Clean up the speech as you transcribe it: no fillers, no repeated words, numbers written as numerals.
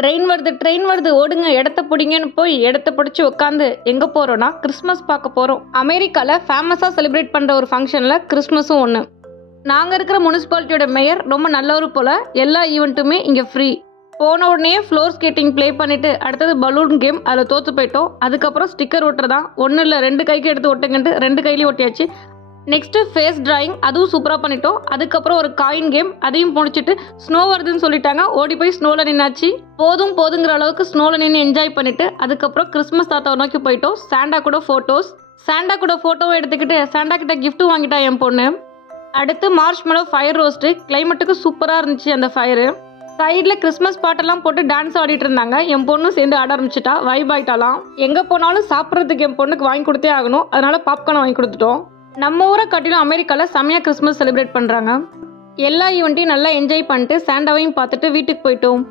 Train வருது ஓடுங்க இடத்த பிடிங்கன்னு போய் இடத்த பிடிச்சி உட்காந்து எங்கே போகிறோன்னா கிறிஸ்மஸ் பார்க்க போகிறோம். அமெரிக்காவில் ஃபேமஸாக செலிப்ரேட் பண்ணுற ஒரு ஃபங்க்ஷனில் கிறிஸ்மஸும் ஒன்று. நாங்கள் இருக்கிற முனிசிபாலிட்டியோட மேயர் ரொம்ப நல்லவர் போல். எல்லா ஈவெண்ட்டுமே இங்கே ஃப்ரீ. போன உடனே ஃப்ளோர் ஸ்கேட்டிங் ப்ளே பண்ணிவிட்டு அடுத்தது பலூன் கேம், அதில் தோற்று போயிட்டோம். அதுக்கப்புறம் ஸ்டிக்கர் ஒட்டுறதான், ஒன்றும் இல்லை 2 கைக்கு எடுத்து ஒட்டுங்கன்ட்டு 2 கையிலையும் ஒட்டியாச்சு. நெக்ஸ்ட்டு ஃபேஸ் டிராயிங், அதுவும் சூப்பராக பண்ணிட்டோம். அதுக்கப்புறம் ஒரு காயின் கேம், அதையும் முடிச்சுட்டு ஸ்னோ வருதுன்னு சொல்லிட்டாங்க, ஓடி போய் ஸ்னோவில் நின்னாச்சு. போதுங்கிற அளவுக்கு ஸ்னோவில் நின்று என்ஜாய் பண்ணிவிட்டு அதுக்கப்புறம் கிறிஸ்மஸ் தாத்தாவை நோக்கி போயிட்டோம். சாண்டா கூட ஃபோட்டோவும் எடுத்துக்கிட்டு சாண்டா கிட்ட கிஃப்ட்டும் வாங்கிட்டா என் பொண்ணு. அடுத்து மார்ஷ்மெலோ ஃபயர் ரோஸ்ட்டு. கிளைமேட்டுக்கு சூப்பராக இருந்துச்சு அந்த ஃபயரு. சைடில் கிறிஸ்மஸ் பாட்டெல்லாம் போட்டு டான்ஸ் ஆடிட்டு இருந்தாங்க. என் பொண்ணும் சேர்ந்து ஆட ஆரம்பிச்சிட்டா, வைப் ஆகிட்டாலாம். எங்கே போனாலும் சாப்பிட்றதுக்கு என் பொண்ணுக்கு வாங்கி கொடுத்தே ஆகணும், அதனால பாப்கார்ன் வாங்கி கொடுத்துட்டோம். நம்ம ஊரை காட்டிலும் அமெரிக்காவில் செம்மையாக கிறிஸ்மஸ் செலிப்ரேட் பண்ணுறாங்க. எல்லா ஈவெண்ட்டையும் நல்லா என்ஜாய் பண்ணிட்டு சாண்டாவையும் பார்த்துட்டு வீட்டுக்கு போயிட்டோம்.